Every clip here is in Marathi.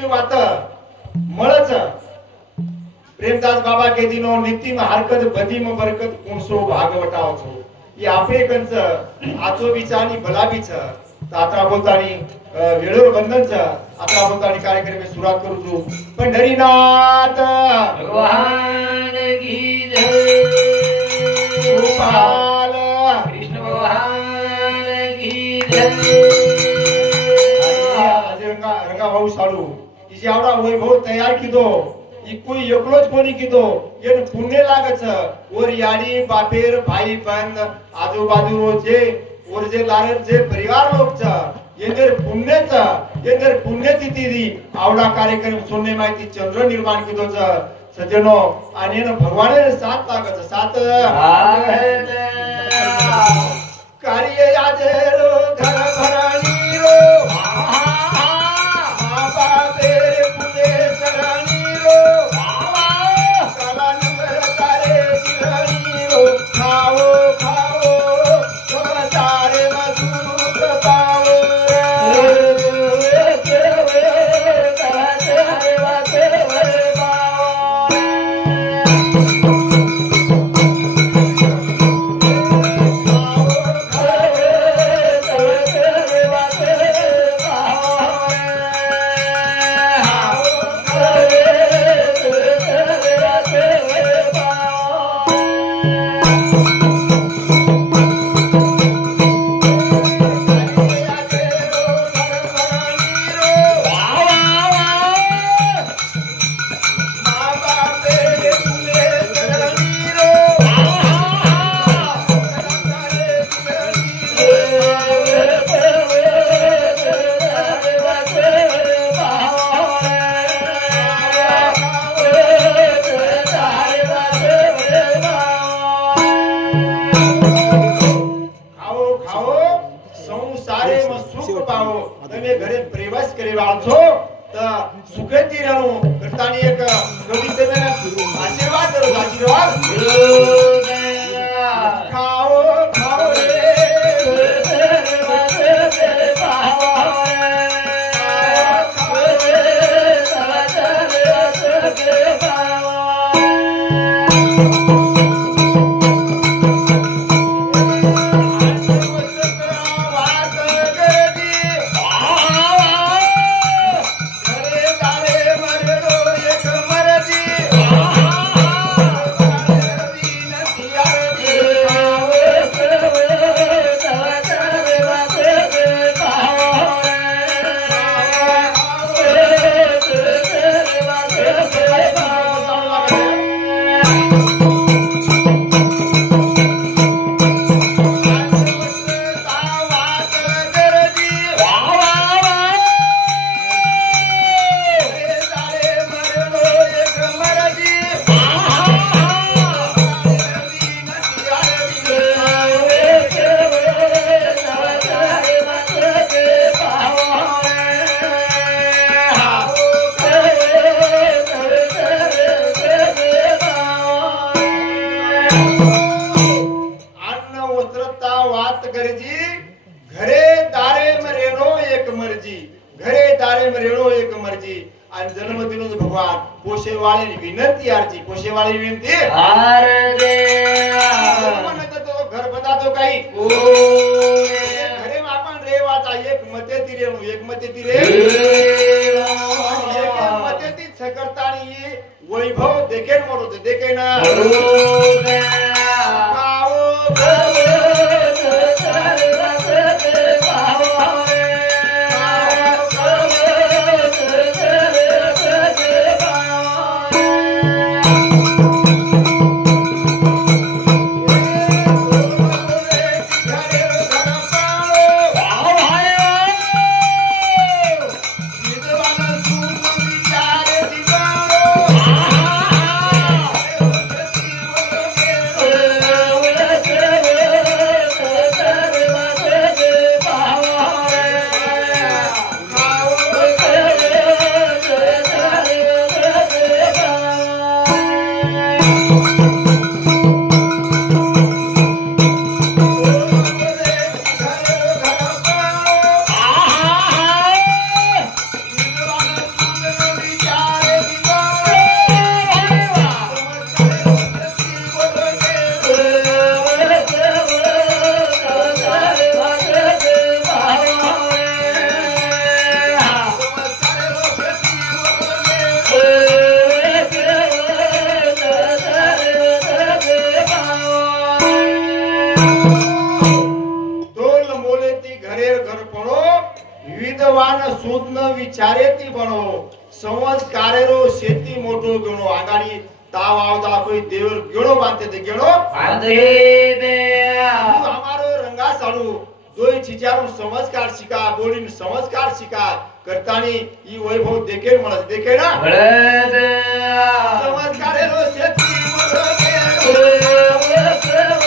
बी वात मळच प्रेमदास बाबा के दिनो नितिम हरकत बदीम बरकत कुणसो भागवटावचो ही आपले कंच आचो बिचानी भलाबीच आता बोलतानी वेळोर बंधनच आता बोलतानी कार्यक्रम सुरुवात करू तू पंढरीनाथ भगवान की जय गोपाल कृष्ण भगवान की जय रंगा भाऊ साडू तिची आवडा वैभव तयार किदो कोई एकलोच कोणी किदो येन पुण्य लागच और याडी बापेर भाई बंद आजूबाजू जे और जे लायर जे परिवार लोक छ येदर पुण्य तिथी आवडा कार्यक्रम सोने माहिती चंद्र निर्माण किदो छ सज्जनो आणि भगवाने साथ लागच साथ कार्य याजेरो घर भरानी रो वैभव देखेन मोडो देखे ना न विचारे ती बनो संस्कारे रो शेती मोठो गणो आगाडी ताव आवदा कोई देवर गेणो बांधते ते गेणो बांधे दे हमारो रंगा साडू दोई चिचारू संस्कार शिका बोडीन संस्कार शिका करतानी ई वैभव देखेल मला देखे ना बळद संस्कारे रो शेती मोठो गेणो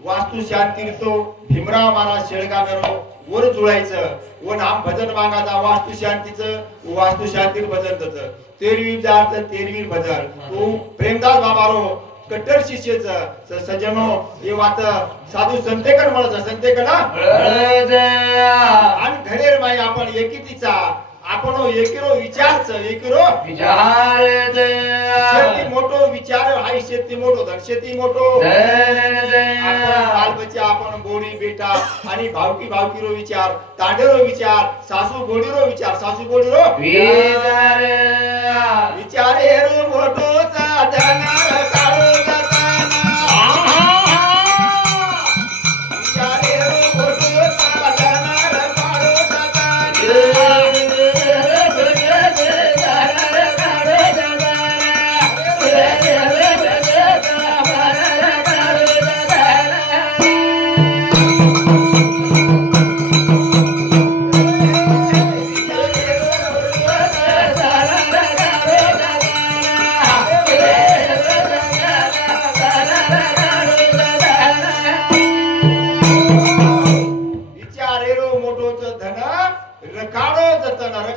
वास्तु शांतीर्तो भीमराव महाराज शेळगावेरो वर जुळायचं व नाम भजन मागाचा वास्तु शांतीचं वास्तु शांतीर भजन तेरवी जात तेरवी भजन तू प्रेमदास बाबारो कट्टर शिष्यच सज्जनो हे वात साधू संतेकर म्हणत संतेकर ना आणि घरेर माई आपण एकीतीचा आपण एकीरो विचारच एकीरो विचार शेती मोठो विचार हाय शेती मोठो धन शेती मोठो बाल बच्चा आपण गोडी बेटा आणि भावकी भावकीरो विचार तांडेरो विचार सासू गोडीरो विचार सासू गोडीरो विचार विचारेरो मोठो धन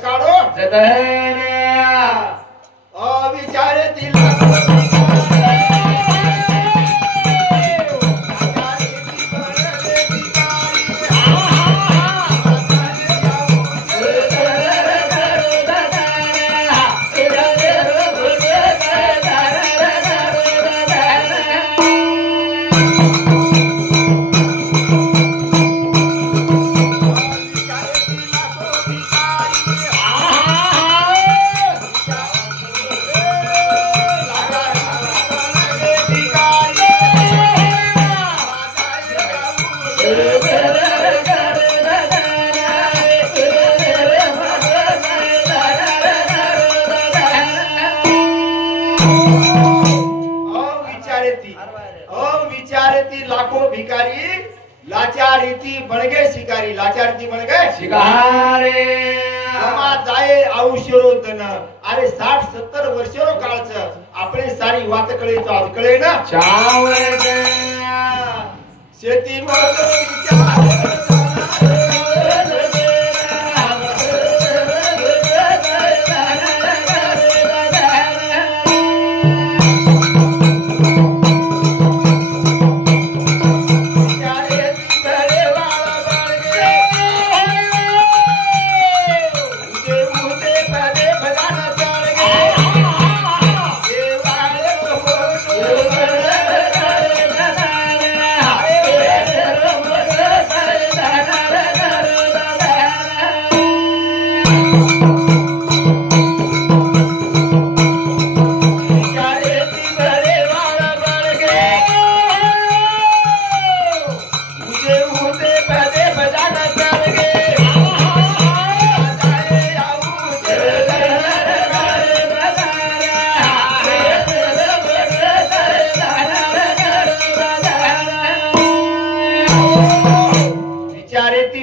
काळो लाचारीती बणगे शिकारी लाचारीती बणगे शिकारे कमा जाए आयुष्यरो धन अरे 60-70 वर्षरो काळच आपले सारी वात कळेच आज कळे ना चावळ शेती मोठो विचार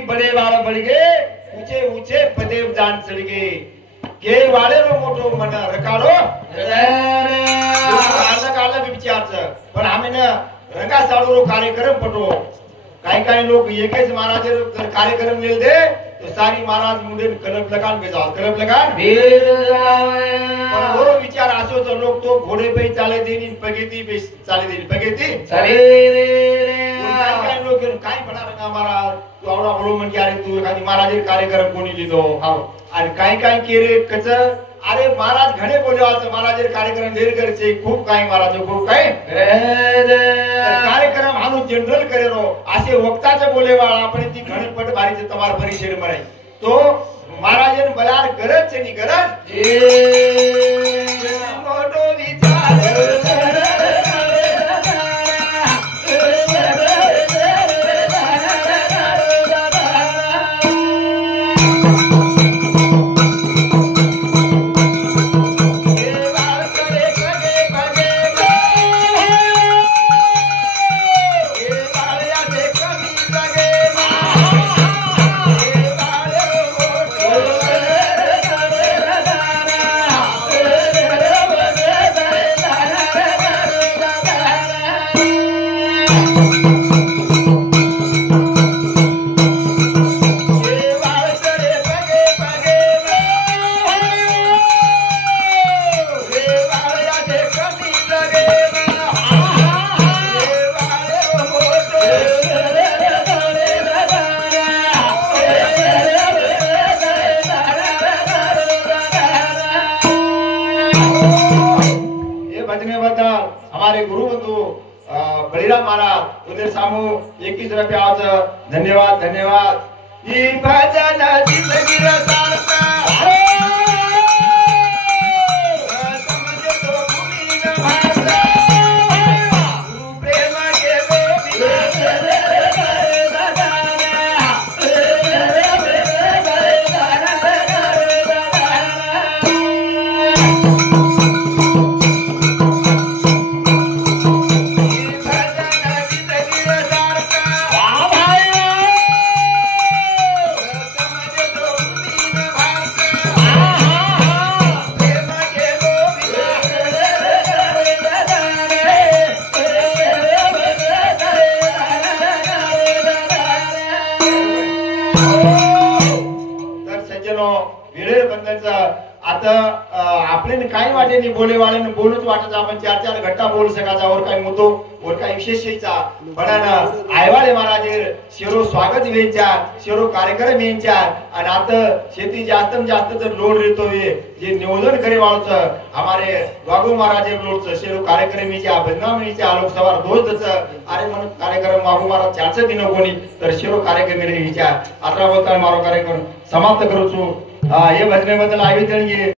बडे वाळ बळगे ऊंचे ऊंचे पदे जाण चढगे के वाळेरो मोठो मन रकाडो काढला बी विचारचं पण आम्ही ना रंगा साडूरो कार्यक्रम पटो काही लोक एकच महाराज कार्यक्रम नेल दे तो सारी महाराज मुंडे कलब लगान बेजाव कलब लगान पण बरो विचार असो तो लोक तो घोडे पे चाले देनी पगेती चाले देनी पगेती काही लोक काय पडणार का महाराज तू आवडा बोलो म्हणजे अरे तू एखादी महाराज कार्यक्रम कोणी लिहितो आणि काय केले कच अरे महाराज घणे बोलवाचं महाराज कार्यक्रम ढेर करचे खूप काही महाराज खूप काही कार्यक्रम हानू जनरल करेलो असे वक्ताचे बोलेवाळ आपण ती घणपट बारीचे तमार परिषद म्हणाय तो महाराजन बलार गरज छे नी गरज मोठो विचार हमारे गुरु बंधु बलिराम महाराज उधर सामू 21 रुपया आज धन्यवाद धन्यवाद ई भजन जिंदगी रसाता समझ तो भूमि न भाषा गुरु प्रेम के आता आपल्याने काही वाटेनी बोलेवाळ्याने बोलूच वाटत आपण चार घंटा बोलू सकाचा और काही मुद्दो और काही विशेषचा पण आयवाळे महाराज शेरो स्वागत वेंचा शेरो कार्यक्रम वेंचा आणि आता शेती जास्त जर लोड रेतो जे नियोजन करे वाळचं हमारे वागू महाराज लोडचं शेरो कार्यक्रम वेंचा बदनामीचा लोक सवार दोस्त अरे म्हणून कार्यक्रम वागू महाराज 4 दिन कोणी तर शेरो कार्यक्रम वेंचा आता बोलता मारो कार्यक्रम समाप्त करूचो हे भजनेबद्दल आयोजन